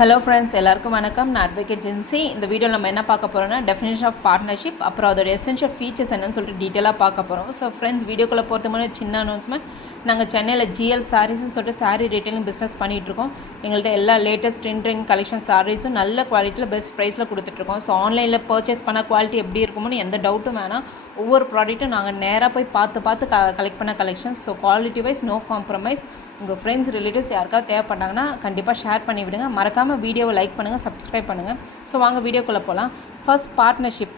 Hello friends, எல்லாருக்கும் வணக்கம். நான் அட்வொகேட் ஜென்சி. இந்த வீடியோவில் நம்ம என்ன பார்க்க போகிறோம்னா டெஃபினேஷன் ஆஃப் பார்ட்னர்ஷிப், அப்புறம் அதோட எசென்ஷியல் ஃபீச்சர்ஸ் என்னன்னு சொல்லிட்டு டீட்டெயிலாக பார்க்க போகிறோம். ஸோ ஃப்ரெண்ட்ஸ், வீடியோக்குள்ளே போகிறது முன்னாடி சின்ன அனௌன்ஸ்மெண்ட். நாங்கள் சென்னையில் ஜிஎல் சாரீஸ்ன்னு சொல்லிட்டு சாரீ ரீட்டைலிங் பிஸ்னஸ் பண்ணிகிட்ருக்கோம். எங்கள்கிட்ட எல்லா லேட்டஸ்ட் ட்ரெண்டிங் கலெக்ஷன் சாரீஸும் நல்ல குவாலிட்டியில் பெஸ்ட் ப்ரைஸில் கொடுத்துட்ருக்கோம். ஸோ ஆன்லைனில் பர்ச்சேஸ் பண்ண குவாலிட்டி எப்படி இருக்கும்னு எந்த டவுட்டும் வேணாம். ஒவ்வொரு ப்ராடக்ட்டும் நாங்கள் நேராக போய் பார்த்து கலெக்ட் பண்ண collections. So quality wise no compromise. உங்கள் ஃப்ரெண்ட்ஸ் ரிலேட்டிவ்ஸ் யாருக்காவது தேவைப்பட்டாங்கன்னா கண்டிப்பாக ஷேர் பண்ணி விடுங்க. மறக்காமல் வீடியோவை லைக் பண்ணுங்கள், சப்ஸ்கிரைப் பண்ணுங்கள். ஸோ வாங்க வீடியோக்குள்ளே போகலாம். First, partnership.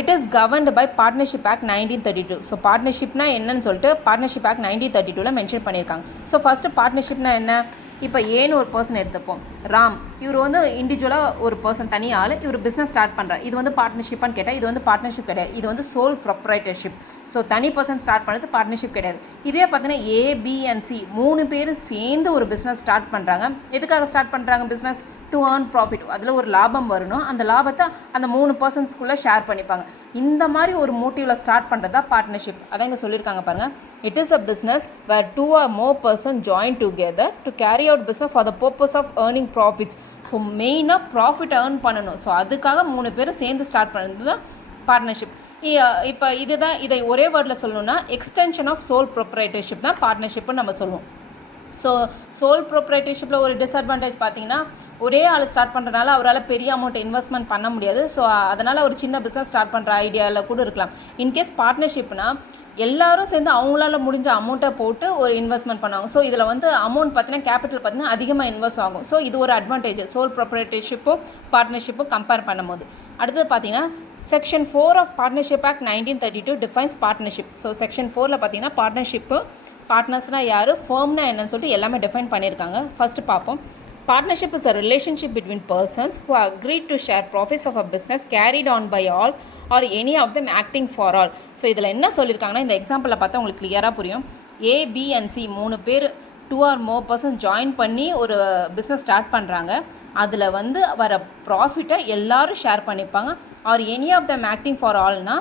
It is governed by partnership act 1932. So பார்ட்னர்ஷிப்னா என்னன்னு சொல்லிட்டு பார்ட்னர்ஷிப் ஆக்ட் 1932 மென்ஷன் பண்ணியிருக்காங்க. ஸோ ஃபஸ்ட்டு பார்ட்னர்ஷிப்னா என்ன? இப்போ ஏன்னு ஒரு பர்சன் எடுத்துப்போம். ராம், இவர் வந்து இண்டிவிஜுவலாக ஒரு பர்சன், தனி ஆள், இவர் பிஸ்னஸ் ஸ்டார்ட் பண்ணுறார். இது வந்து பார்ட்னர்ஷிப்பான்னு கேட்டால் இது வந்து பார்ட்னர்ஷிப் கிடையாது. இது வந்து சோல் ப்ரொப்ரைட்டர்ஷிப். ஸோ தனி பர்சன் ஸ்டார்ட் பண்ணுறது பார்ட்னர்ஷிப் கிடையாது. இதே பார்த்தீங்கன்னா ஏ, பி அண்ட் சி 3 பேரும் சேர்ந்து ஒரு பிஸ்னஸ் ஸ்டார்ட் பண்ணுறாங்க. எதுக்காக ஸ்டார்ட் பண்ணுறாங்க? Business to earn profit. அதில் ஒரு லாபம் வரணும். அந்த லாபத்தை அந்த 3 பர்சன்ஸ்குள்ளே ஷேர் பண்ணிப்பாங்க. இந்த மாதிரி ஒரு மோட்டிவில் ஸ்டார்ட் பண்ணுறது தான் பார்ட்னர்ஷிப். அதான் இங்கே சொல்லியிருக்காங்க பாருங்கள். It is a business where 2 or more person join together to carry out business for the purpose of earning profits. So மெயினாக ப்ராஃபிட் ஏர்ன் பண்ணணும். ஸோ அதுக்காக 3 பேரும் சேர்ந்து ஸ்டார்ட் பண்ணுறது தான் பார்ட்னர்ஷிப். இப்போ இதை ஒரே வேர்டில் சொல்லணும்னா எக்ஸ்டென்ஷன் ஆஃப் சோல் ப்ரொப்ரைட்டர்ஷிப் தான் பார்ட்னர்ஷிப்னு நம்ம சொல்லுவோம். ஸோ சோல் ப்ரொப்ரைட்டர்ஷிப்பில் ஒரு டிஸ்அட்வான்டேஜ் பார்த்தீங்கன்னா, ஒரே ஆள் ஸ்டார்ட் பண்ணுறதுனால அவரால் பெரிய அமௌண்ட் இன்வெஸ்ட்மெண்ட் பண்ண முடியாது. ஸோ அதனால் ஒரு சின்ன பிஸ்னஸ் ஸ்டார்ட் பண்ணுற ஐடியாவில் கூட இருக்கலாம். இன்கேஸ் பார்ட்னர்ஷிப்னா எல்லாரும் சேர்ந்து அவங்களால முடிஞ்ச அமௌண்ட்டை போட்டு ஒரு இன்வெஸ்ட்மெண்ட் பண்ணுவாங்க. ஸோ இதில் வந்து அமௌண்ட் பார்த்தீங்கன்னா கேபிட்டல் பார்த்தீங்கன்னா அதிகமாக இன்வெஸ்ட் ஆகும். ஸோ இது ஒரு அட்வான்டேஜ் சோல் ப்ரொப்ரைட்டர்ஷிப்பும் பார்ட்னர்ஷிப்பும் கம்பேர் பண்ணும்போது. அடுத்தது பார்த்தீங்கன்னா section 4 of partnership act 1932 defines partnership. So section 4ல் பார்த்தீங்கன்னா பார்ட்னர்ஷிப்பு, பார்ட்னர்ஸ்னால் யார், ஃபர்ம்னா என்னன்னு சொல்லிட்டு எல்லாமே டிஃபைன் பண்ணியிருக்காங்க. ஃபஸ்ட்டு பார்ப்போம். Partnership is a relationship between persons who have agreed to share profits of a business carried on by all or any of them acting for all. So இதில் என்ன சொல்லியிருக்காங்கன்னா, இந்த எக்ஸாம்பிளில் பார்த்தா உங்களுக்கு கிளியராக புரியும். ஏ, பி அண்ட் சி 3 பேர் 2 or more person ஜாயின் பண்ணி ஒரு பிஸ்னஸ் ஸ்டார்ட் பண்ணுறாங்க. அதில் வந்து வர ப்ராஃபிட்டை எல்லாரும் ஷேர் பண்ணிப்பாங்க. Or any of them acting for ஆல்னா,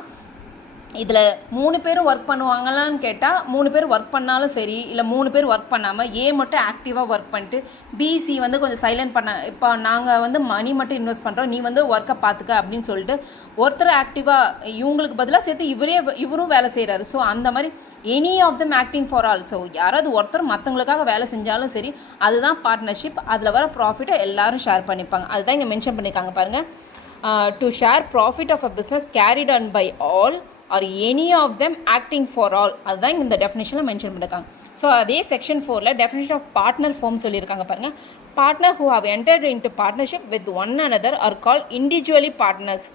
இதில் 3 பேரும் ஒர்க் பண்ணுவாங்களான்னு கேட்டால் 3 பேர் ஒர்க் பண்ணாலும் சரி, இல்லை 3 பேர் ஒர்க் பண்ணாமல் ஏ மட்டும் ஆக்டிவாக ஒர்க் பண்ணிட்டு பிசி வந்து கொஞ்சம் சைலண்ட் பண்ண, இப்போ நாங்கள் வந்து மணி மட்டும் இன்வெஸ்ட் பண்ணுறோம், நீ வந்து ஒர்க்கை பார்த்துக்க அப்படின்னு சொல்லிட்டு ஒருத்தர் ஆக்டிவாக இவங்களுக்கு பதிலாக சேர்த்து இவரும் வேலை செய்கிறாரு. ஸோ அந்த மாதிரி any of them acting for all. So யாராவது ஒருத்தர் மற்றவங்களுக்காக வேலை செஞ்சாலும் சரி, அதுதான் பார்ட்னர்ஷிப். அதில் வர ப்ராஃபிட்டை எல்லாரும் ஷேர் பண்ணிப்பாங்க. அதுதான் இங்கே மென்ஷன் பண்ணியிருக்காங்க பாருங்கள். To share profit of a business carried on by all or any of them acting for all. அதுதான் இந்த டெஃபினேஷனில் மென்ஷன் பண்ணியிருக்காங்க. ஸோ அதே செக்ஷன் 4ல் டெஃபினேஷன் ஆஃப் பார்ட்னர் ஃபார்ம் சொல்லியிருக்காங்க பாருங்கள். Partner who have entered into partnership with one another are called individually partners.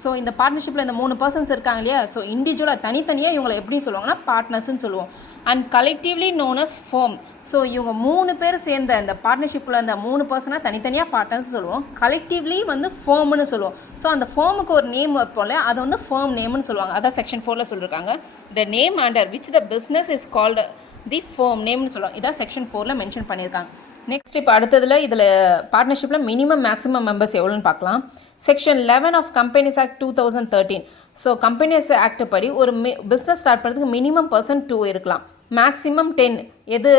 So இந்த பார்ட்னர்ஷிப்பில் இந்த 3 பர்சன்ஸ் இருக்காங்க இல்லையா, ஸோ இண்டிவிஜுவலாக தனித்தனியாக இவங்களை எப்படி சொல்லுவாங்கன்னா பார்ட்னர்ஸ்ன்னு சொல்லுவோம். And collectively known as firm. So இவங்க 3 பேர் சேர்ந்த இந்த பார்ட்னர்ஷிப்பில் அந்த 3 பர்சனாக தனித்தனியாக பார்ட்னர்ஸ் சொல்லுவோம். கலெக்டிவ்லி வந்து ஃபர்ம்னு சொல்லுவோம். ஸோ அந்த ஃபர்முக்கு ஒரு நேம் வைப்போம்ல, அதை வந்து ஃபர்ம் நேம்னு சொல்லுவாங்க. அதான் செக்ஷன் 4ல் சொல்லியிருக்காங்க. The name under which the business is called the firm நேம்னு சொல்லுவாங்க. இதான் செக்ஷன் 4ல் மென்ஷன் பண்ணியிருக்காங்க. நெக்ஸ்ட் இப்போ அடுத்ததில் இதில் பார்ட்னர்ஷிப்பில் மினிமம் மேக்ஸிமம் மெம்பர்ஸ் எவ்வளோன்னு பார்க்கலாம். Section 11 of companies act 2013. So companies act படி ஒரு பிஸ்னஸ் ஸ்டார்ட் பண்ணுறதுக்கு மினிமம் பர்சன் 2 இருக்கலாம், மேக்ஸிமம் 10. எது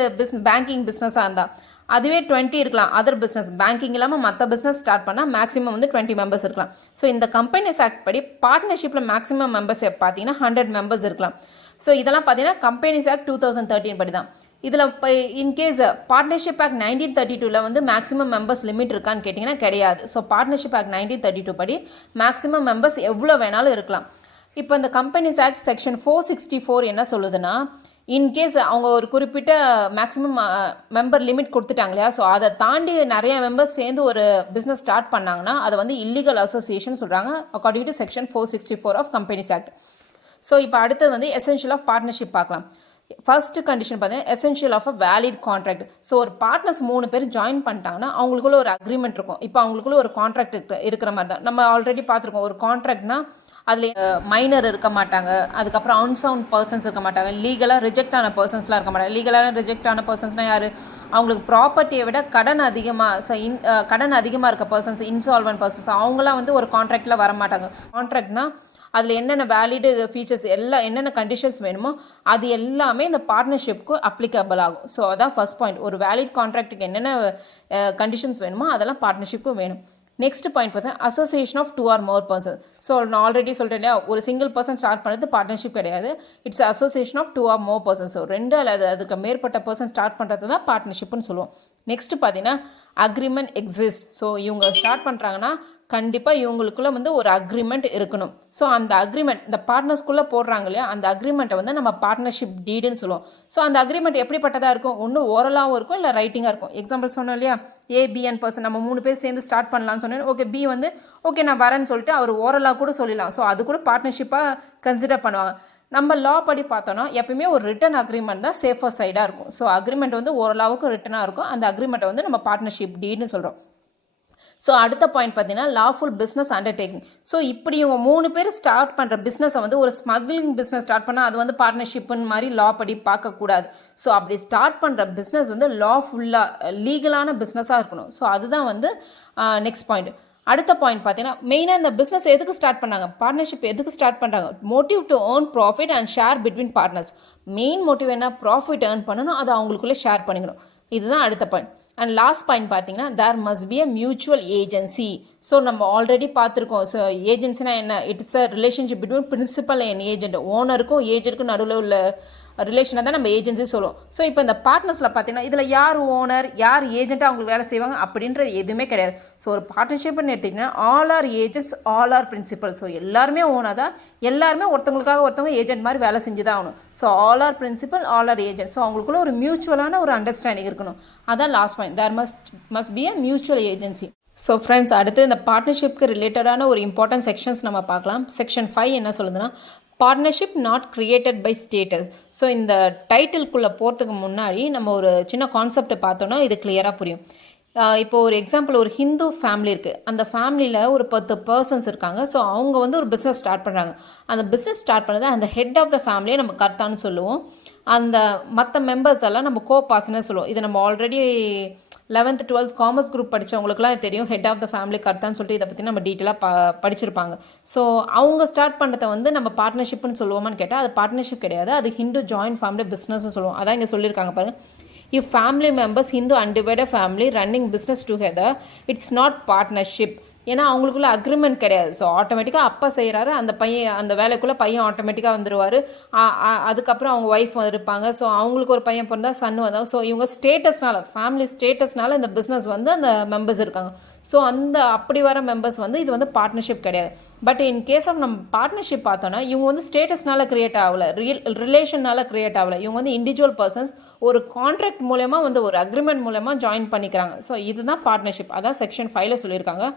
பேங்கிங் பிஸ்னஸாக இருந்தால் அதுவே 20 இருக்கலாம். அதர் பிஸ்னஸ் பேங்கிங் இல்லாமல் மற்ற பிஸ்னஸ் ஸ்டார்ட் பண்ணால் மேக்ஸிமம் வந்து 20 மெம்பர்ஸ் இருக்கலாம். ஸோ இந்த கம்பெனிஸ் ஆக்ட் படி பார்ட்னர்ஷிப்பில் மேக்ஸிமம் மெம்பர்ஸ் பார்த்தீங்கன்னா 100 மெம்பர்ஸ் இருக்கலாம். ஸோ இதெல்லாம் பார்த்தீங்கன்னா கம்பெனிஸ் ஆக்ட் 2013 படி தான். இதில் இப்போ இன்கேஸ் பார்ட்னர்ஷிப் ஆக்ட் 1932 வந்து மேக்ஸிமம் மெம்பர்ஸ் லிமிட் இருக்கான்னு கேட்டிங்கன்னா கிடையாது. ஸோ பார்ட்னர்ஷிப் ஆக்ட் 1932 படி மேக்ஸிமம் மெம்பர்ஸ் எவ்வளோ வேணாலும் இருக்கலாம். இப்போ இந்த கம்பெனிஸ் ஆக்ட் செக்ஷன் 464 என்ன சொல்லுதுன்னா, இன்கேஸ் அவங்க ஒரு குறிப்பிட்ட மேக்ஸிமம் மெம்பர் லிமிட் கொடுத்துட்டாங்க இல்லையா, ஸோ அதை தாண்டி நிறைய மெம்பர்ஸ் சேர்ந்து ஒரு பிஸ்னஸ் ஸ்டார்ட் பண்ணாங்கன்னா அதை வந்து இல்லீகல் அசோசியேஷன் சொல்கிறாங்க according to section 464 of companies act. So இப்போ அடுத்தது வந்து எசென்ஷியல் ஆஃப் பார்ட்னர்ஷிப் பார்க்கலாம். ஃபர்ஸ்ட் கண்டிஷன் பார்த்தீங்கன்னா essential of a valid contract. So ஒரு பார்ட்னர்ஸ் 3 பேர் ஜாயின் பண்ணிட்டாங்கன்னா அவங்களுக்குள்ள ஒரு அக்ரிமெண்ட் இருக்கும். இப்போ அவங்களுக்குள்ள ஒரு கான்ட்ராக்ட் இருக்கிற மாதிரி தான். நம்ம ஆல்ரெடி பார்த்துருக்கோம். ஒரு கான்ட்ராக்ட்னா அதில் மைனர் இருக்க மாட்டாங்க, அதுக்கப்புறம் அன்சவுண்ட் பர்சன்ஸ் இருக்க மாட்டாங்க, லீகலாக ரிஜெக்ட் ஆன பர்சன்ஸ்லாம் இருக்க மாட்டாங்க. லீகலாக ரிஜெக்ட் ஆன பர்சன்ஸ்னால் யார்? அவங்களுக்கு ப்ராப்பர்ட்டியை விட கடன் அதிகமாக இருக்க பர்சன்ஸ், இன்சால்வென்ட் பர்சன்ஸ், அவங்களாம் வந்து ஒரு கான்ட்ராக்டில் வர மாட்டாங்க. கான்ட்ராக்ட்னா அதில் என்னென்ன வேலிடு ஃபீச்சர்ஸ் எல்லாம் என்னென்ன கண்டிஷன்ஸ் வேணுமோ அது எல்லாமே இந்த பார்ட்னர்ஷிப்க்கு அப்ளிகபிள் ஆகும். ஸோ அதான் ஃபர்ஸ்ட் பாயிண்ட். ஒரு வேலிட் கான்ட்ராக்ட்டுக்கு என்னென்ன கண்டிஷன்ஸ் வேணுமோ அதெல்லாம் பார்ட்னர்ஷிப்புக்கும் வேணும். நெக்ஸ்ட் பாயிண்ட் பார்த்தா association of 2 or more persons. So நான் ஆல்ரெடி சொல்கிறேன் இல்லையா, ஒரு சிங்கிள் பர்சன் ஸ்டார்ட் பண்ணுறது பார்ட்னர்ஷிப் கிடையாது. It's association of 2 or more persons. So 2 அல்லது அதுக்கு மேற்பட்ட பர்சன் ஸ்டார்ட் பண்ணுறது தான் பார்ட்னர்ஷிப்னு சொல்லுவோம். நெக்ஸ்ட் பார்த்தீங்கன்னா அக்ரிமெண்ட் எக்ஸிஸ்ட். ஸோ இவங்க ஸ்டார்ட் பண்ணுறாங்கன்னா கண்டிப்பாக இவங்களுக்குள்ள வந்து ஒரு அக்ரிமெண்ட் இருக்கணும். ஸோ அந்த அக்ரிமெண்ட் இந்த பார்ட்னர்ஸ்குள்ளே போடுறாங்க இல்லையா, அந்த அக்ரிமெண்ட்டை வந்து நம்ம பார்ட்னர்ஷிப் டீடுன்னு சொல்லுவோம். ஸோ அந்த அக்ரிமெண்ட் எப்படிப்பட்டதாக இருக்கும், ஒன்று ஓரலாகவும் இருக்கும் இல்லை ரைட்டிங்காக இருக்கும். எக்ஸாம்பிள் சொன்னோம் இல்லையா, ஏபிஎன் பர்சன் நம்ம 3 பேர் சேர்ந்து ஸ்டார்ட் பண்ணலாம்னு சொன்னேன். ஓகே, பி வந்து ஓகே நான் வரேன்னு சொல்லிட்டு அவர் ஓரலாக கூட சொல்லலாம். ஸோ அது கூட பார்ட்னர்ஷிப்பாக கன்சிடர் பண்ணுவாங்க. நம்ம லா படி பார்த்தோன்னா எப்பயுமே ஒரு ரிட்டன் அக்ரிமெண்ட் தான் சேஃபர் சைடாக இருக்கும். ஸோ அக்ரிமெண்ட் வந்து ஓரளவுக்கு ரிட்டனாக இருக்கும். அந்த அக்ரிமெண்ட்டை வந்து நம்ம பார்ட்னர்ஷிப் டீடுன்னு சொல்கிறோம். ஸோ அடுத்த பாயிண்ட் பார்த்தீங்கன்னா லாஃபுல் பிஸ்னஸ் அண்டர்டேக்கிங். ஸோ இப்படி இவங்க 3 பேர் ஸ்டார்ட் பண்ணுற பிஸ்னஸை வந்து ஒரு ஸ்மக்லிங் பிஸ்னஸ் ஸ்டார்ட் பண்ணால் அது வந்து பார்ட்னர்ஷிப்புன்னு மாதிரி லா படி பார்க்கக்கூடாது. ஸோ அப்படி ஸ்டார்ட் பண்ணுற பிஸ்னஸ் வந்து லாஃபுல்லாக லீகலான பிஸ்னஸாக இருக்கணும். ஸோ அதுதான் வந்து நெக்ஸ்ட் பாயிண்ட். அடுத்த பாயிண்ட் பார்த்தீங்கன்னா மெயினாக இந்த பிஸ்னஸ் எதுக்கு ஸ்டார்ட் பண்ணாங்க, பார்ட்னர்ஷிப் எதுக்கு ஸ்டார்ட் பண்ணுறாங்க, motive to earn profit and share between partners. Main motive என்ன, ப்ராஃபிட் ஏர்ன் பண்ணணும், அதை அவங்களுக்குள்ளே ஷேர் பண்ணிக்கணும். இதுதான் அடுத்த பாயிண்ட். அண்ட் லாஸ்ட் பாயிண்ட் பார்த்தீங்கன்னா there must be a mutual agency. So நம்ம ஆல்ரெடி பார்த்துருக்கோம். ஸோ ஏஜென்சினா என்ன, it's a relationship between principal and agent. ஓனருக்கும் ஏஜென்ட்டுக்கும் நடுவில் உள்ள ரிலேஷனை தான் நம்ம ஏஜென்சி சொல்லுவோம். ஸோ இப்போ இந்த பார்ட்னர்ஸில் பார்த்தீங்கன்னா இதில் யார் ஓனர் யார் ஏஜென்ட்டாக அவங்களுக்கு வேலை செய்வாங்க அப்படின்றது எதுவுமே கிடையாது. ஸோ ஒரு பார்ட்னர்ஷிப்னு எடுத்திங்கன்னா all are agents all are principal. So எல்லாருமே ஓனர் தான், எல்லாருமே ஒருத்தவங்களுக்காக ஒருத்தவங்க ஏஜென்ட் மாதிரி வேலை செஞ்சு தான் ஆகணும். So all are principal all are agent. So அவங்களுக்குள்ள ஒரு மியூச்சுவலான ஒரு அண்டர்ஸ்டாண்டிங் இருக்கணும். அதான் last point, there must be a mutual agency. So friends, அடுத்து இந்த பார்ட்னர்ஷிப்க்கு ரிலேட்டடான ஒரு இம்பார்ட்டன்ட் செக்ஷன்ஸ் நம்ம பார்க்கலாம். செக்ஷன் 5 என்ன சொல்லுதுன்னா, partnership not created by status. So இந்த டைட்டில்குள்ளே போகிறதுக்கு முன்னாடி நம்ம ஒரு சின்ன கான்செப்டை பார்த்தோன்னா இது கிளியராக புரியும். இப்போ ஒரு எக்ஸாம்பிள், ஒரு ஹிந்து ஃபேமிலி இருக்குது. அந்த ஃபேமிலியில் ஒரு 10 பர்சன்ஸ் இருக்காங்க. ஸோ அவங்க வந்து ஒரு பிஸ்னஸ் ஸ்டார்ட் பண்ணுறாங்க. அந்த பிஸ்னஸ் ஸ்டார்ட் பண்ணது அந்த ஹெட் ஆஃப் த ஃபேமிலியை நம்ம கர்த்தான்னு சொல்லுவோம். அந்த மற்ற மெம்பர்ஸ் எல்லாம் நம்ம கோ பார்ட்னர்னு சொல்லுவோம். இது நம்ம already 11th 12th commerce group படித்தவங்களுக்குலாம் தெரியும். ஹெட் ஆஃப் த ஃபேமிலி கர்த்தான்னு சொல்லிட்டு இதை பற்றி நம்ம டீட்டெயிலாக படிச்சிருப்பாங்க. ஸோ அவங்க ஸ்டார்ட் பண்ணுறதை வந்து நம்ம பார்ட்னர்ஷிப்னு சொல்லுவோமான்னு கேட்டால் அது பார்ட்னர்ஷிப் கிடையாது, அது ஹிந்து ஜாயின்ட் ஃபேமிலி பிஸ்னஸ்ன்னு சொல்லுவோம். அதான் இங்கே சொல்லியிருக்காங்க பாருங்கள். If family members Hindu undivided family running business together it's not partnership. ஏன்னா அவங்களுக்குள்ள அக்ரிமெண்ட் கிடையாது. ஸோ ஆட்டோமேட்டிக்காக அப்பா செய்கிறாரு, அந்த பையன் அந்த வேலைக்குள்ளே பையன் ஆட்டோமேட்டிக்காக வந்துடுவார். அதுக்கப்புறம் அவங்க ஒய்ஃப் இருப்பாங்க. ஸோ அவங்களுக்கு ஒரு பையன் பிறந்தா சன் வந்தாங்க. ஸோ இவங்க ஸ்டேட்டஸ்னால ஃபேமிலி ஸ்டேட்டஸ்னால இந்த பிஸ்னஸ் வந்து அந்த மெம்பர்ஸ் இருக்காங்க. ஸோ அந்த அப்படி வர மெம்பர்ஸ் வந்து இது வந்து பார்ட்னர்ஷிப் கிடையாது. பட் இன் கேஸ் ஆஃப் நம்ம பார்ட்னர்ஷிப் பார்த்தோன்னா இவங்க வந்து ஸ்டேட்டஸ்னால கிரியேட் ஆகலை, ரிலேஷன்னால கிரியேட் ஆகலை. இவங்க வந்து இண்டிவிஜுவல் பர்சன்ஸ் ஒரு கான்ட்ராக்ட் மூலமா வந்து ஒரு அக்ரிமெண்ட் மூலமா ஜாயின் பண்ணிக்கிறாங்க. ஸோ இதுதான் பார்ட்னர்ஷிப். அதான் செக்ஷன் 5ல் சொல்லியிருக்காங்க.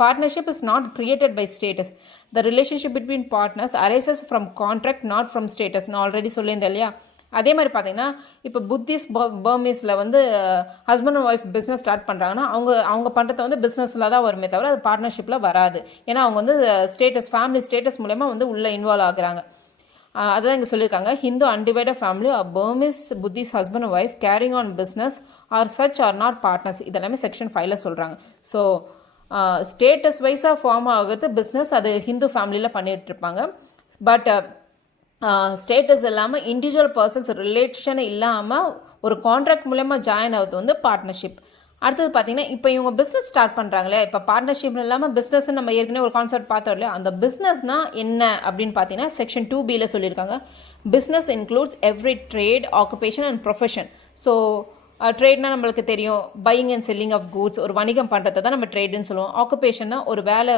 Partnership is not created by status. The relationship between partners arises from contract, not from status. நான் ஆல்ரெடி சொல்லியிருந்தேன் இல்லையா. அதே மாதிரி பார்த்தீங்கன்னா இப்போ புத்திஸ்ட் பர்மீஸில் வந்து husband and wife business start பண்ணுறாங்கன்னா அவங்க பண்ணுறத வந்து பிஸ்னஸில் தான் வருமே தவிர அது பார்ட்னர்ஷிப்பில் வராது. ஏன்னா அவங்க வந்து ஸ்டேட்டஸ் ஃபேமிலி ஸ்டேட்டஸ் மூலமா வந்து உள்ளே இன்வால்வ் ஆகுறாங்க. அதுதான் இங்கே சொல்லியிருக்காங்க. Hindu undivided family or Burmese Buddhist husband and wife carrying on business or such are not partners. இதெல்லாமே செக்ஷன் 5ல் சொல்கிறாங்க. ஸோ ஸ்டேட்டஸ் வைஸாக ஃபார்ம் ஆகிறது பிஸ்னஸ், அது ஹிந்து ஃபேமிலியில் பண்ணிகிட்ருப்பாங்க. பட் ஸ்டேட்டஸ் இல்லாமல் இண்டிவிஜுவல் பர்சன்ஸ் ரிலேஷன் இல்லாமல் ஒரு கான்ட்ராக்ட் மூலமா ஜாயின் ஆகுது வந்து பார்ட்னர்ஷிப். அடுத்தது பார்த்தீங்கன்னா இப்போ இவங்க பிஸ்னஸ் ஸ்டார்ட் பண்ணுறாங்களே, இப்போ பார்ட்னர்ஷிப் இல்லாமல் பிஸ்னஸ் நம்ம ஏற்கனவே ஒரு கான்செப்ட் பார்த்தோம் இல்லையா, அந்த பிஸ்னஸ்னால் என்ன அப்படின்னு பார்த்தீங்கன்னா செக்ஷன் 2Bல சொல்லியிருக்காங்க. Business includes every trade, occupation and profession. So ட்ரேட்னா நம்மளுக்கு தெரியும், buying and selling of goods, ஒரு வணிகம் பண்ணுறதை தான் நம்ம ட்ரேடுன்னு சொல்லுவோம். ஆக்குபேஷன்னா ஒரு வேலை,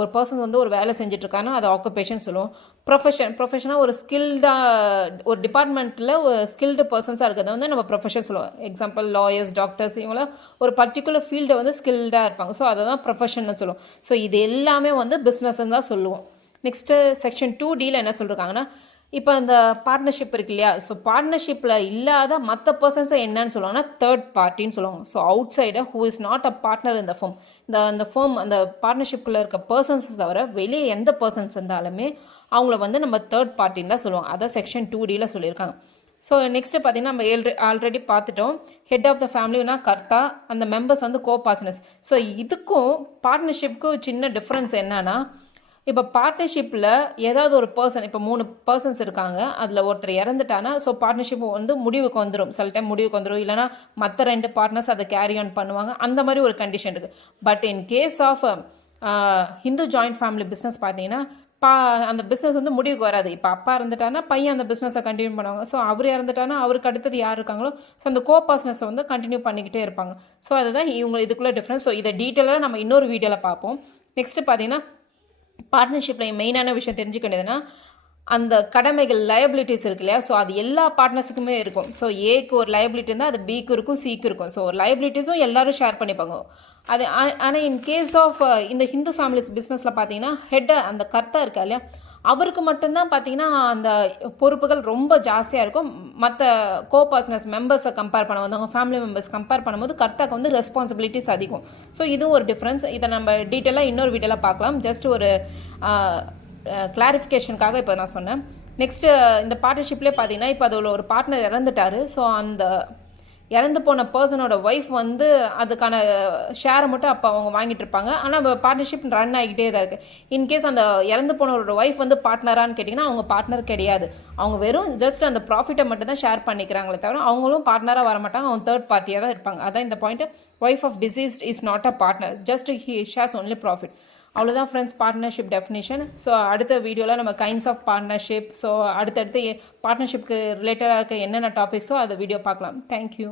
ஒரு பர்சன் வந்து ஒரு வேலை செஞ்சுட்ருக்காங்கன்னா அது ஆக்குபேஷன் சொல்லுவோம். ப்ரொஃபஷனாக ஒரு ஸ்கில்டாக ஒரு டிபார்ட்மெண்ட்டில் ஒரு ஸ்கில்டு பர்சன்ஸாக இருக்கிறத வந்து நம்ம ப்ரொஃபஷன் சொல்லுவோம். எக்ஸாம்பிள் லாயர்ஸ், டாக்டர்ஸ், இவங்களாம் ஒரு பர்டிகுலர் ஃபீல்டை வந்து ஸ்கில்டாக இருப்பாங்க. ஸோ அதை தான் ப்ரொஃபஷன்னு சொல்லுவோம். ஸோ இது எல்லாமே வந்து பிஸ்னஸ்ன்னு தான் சொல்லுவோம். நெக்ஸ்ட்டு செக்ஷன் 2Dல என்ன சொல்லியிருக்காங்கன்னா, இப்போ இந்த பார்ட்னர்ஷிப் இருக்கு இல்லையா, ஸோ பார்ட்னர்ஷிப்பில் இல்லாத மற்ற பர்சன்ஸை என்னன்னு சொல்லுவாங்கன்னா தேர்ட் பார்ட்டின்னு சொல்லுவாங்க. So out cider who is not a partner இந்த ஃபர்ம். அந்த ஃபர்ம் அந்த பார்ட்னர்ஷிப்பில் இருக்க பர்சன்ஸ் தவிர வெளியே எந்த பர்சன்ஸ் இருந்தாலுமே அவங்கள வந்து நம்ம தேர்ட் பார்ட்டின்னு தான் சொல்லுவோம். அதான் செக்ஷன் 2Dல சொல்லியிருக்காங்க. ஸோ நெக்ஸ்ட்டு பார்த்தீங்கன்னா நம்ம ஆல்ரெடி பார்த்துட்டோம், ஹெட் ஆஃப் த ஃபேமிலினா கர்த்தா, அந்த மெம்பர்ஸ் வந்து கோ பார்ட்னர்ஸ். ஸோ இதுக்கும் பார்ட்னர்ஷிப்புக்கும் சின்ன டிஃப்ரென்ஸ் என்னன்னா, இப்போ பார்ட்னர்ஷிப்பில் ஏதாவது ஒரு பர்சன், இப்போ 3 பர்சன்ஸ் இருக்காங்க, அதில் ஒருத்தர் இறந்துட்டானா ஸோ பார்ட்னர்ஷிப் வந்து முடிவுக்கு வந்துடும். சில டைம் முடிவுக்கு வந்துடும், இல்லைனா மற்ற 2 பார்ட்னர்ஸ் அதை கேரி ஆன் பண்ணுவாங்க. அந்த மாதிரி ஒரு கண்டிஷன் இருக்குது. But in case of Hindu joint family business பார்த்தீங்கன்னா அந்த பிஸ்னஸ் வந்து முடிவுக்கு வராது. இப்போ அப்பா இருந்துட்டானா பையன் அந்த பிஸ்னஸை கண்டினியூ பண்ணுவாங்க. ஸோ அவர் இறந்துட்டானா அவருக்கு அடுத்தது யார் இருக்காங்களோ ஸோ அந்த பார்ட்னர்ஸை வந்து கண்டினியூ பண்ணிக்கிட்டே இருப்பாங்க. ஸோ அதுதான் இவங்க இதுக்குள்ளே டிஃப்ரென்ஸ். ஸோ இதை டீட்டெயிலாக நம்ம இன்னொரு வீடியோவில் பார்ப்போம். நெக்ஸ்ட்டு பார்த்தீங்கன்னா பார்ட்னர்ஷிப்பில் மெயினான விஷயம் தெரிஞ்சுக்க வேண்டியதுன்னா அந்த கடமைகள் லயபிலிட்டிஸ் இருக்கு இல்லையா, ஸோ அது எல்லா பார்ட்னர்ஸுக்குமே இருக்கும். ஸோ ஏக்கு ஒரு லயபிலிட்டி இருந்தால் அது பிக்கு இருக்கும், சிக்கு இருக்கும். ஸோ ஒரு லயபிலிட்டிஸும் எல்லாரும் ஷேர் பண்ணிப்பாங்க. அது ஆனால் இன் கேஸ் ஆஃப் இந்த ஹிந்து ஃபேமிலிஸ் பிஸ்னஸில் பார்த்தீங்கன்னா ஹெட் அந்த கர்த்தா இருக்கா இல்லையா, அவருக்கு மட்டும்தான் பார்த்தீங்கன்னா அந்த பொறுப்புகள் ரொம்ப ஜாஸ்தியாக இருக்கும். மற்ற பார்ட்னர்ஸ் மெம்பர்ஸை கம்பேர் பண்ணும்போது, அவங்க ஃபேமிலி மெம்பர்ஸ் கம்பேர் பண்ணும்போது கர்த்தாக்கு வந்து ரெஸ்பான்சிபிலிட்டிஸ் அதிகம். ஸோ இது ஒரு டிஃப்ரென்ஸ். இதை நம்ம டீட்டெயிலாக இன்னொரு வீடியோவில் பார்க்கலாம். ஜஸ்ட் ஒரு கிளாரிஃபிகேஷனுக்காக இப்போ நான் சொன்னேன். நெக்ஸ்ட்டு இந்த பார்ட்னர்ஷிப்லேயே பார்த்தீங்கன்னா இப்போ அதில் ஒரு பார்ட்னர் இறந்துட்டார். ஸோ அந்த இறந்து போன பர்சனோட ஒய்ஃப் வந்து அதுக்கான ஷேரை மட்டும் அப்போ அவங்க வாங்கிட்டு இருப்பாங்க. ஆனால் பார்ட்னர்ஷிப் ரன் ஆகிக்கிட்டே தான் இருக்குது. இன்கேஸ் அந்த இறந்து போனவரோட ஒய்ஃப் வந்து பார்ட்னரான்னு கேட்டிங்கன்னா அவங்க பார்ட்னர் கிடையாது. அவங்க வெறும் ஜஸ்ட் அந்த ப்ராஃபிட்டை மட்டும் தான் ஷேர் பண்ணிக்கிறாங்களே தவிர அவங்களும் பார்ட்னராக வர மாட்டாங்க. அவங்க தேர்ட் பார்ட்டியாக தான் இருப்பாங்க. அதான் இந்த point. Wife of deceased is not a partner, just he shares only profit. அவ்வளோதான் ஃப்ரெண்ட்ஸ் பார்ட்னர்ஷிப் டெஃபினேஷன். ஸோ அடுத்த வீடியோவில் நம்ம கைண்ட்ஸ் ஆஃப் பார்ட்னர்ஷிப், ஸோ அடுத்தடுத்து பார்ட்னர்ஷிப்க்கு ரிலேட்டடாக இருக்க என்னென்ன டாபிக்ஸோ அதை வீடியோ பார்க்கலாம். தேங்க்யூ.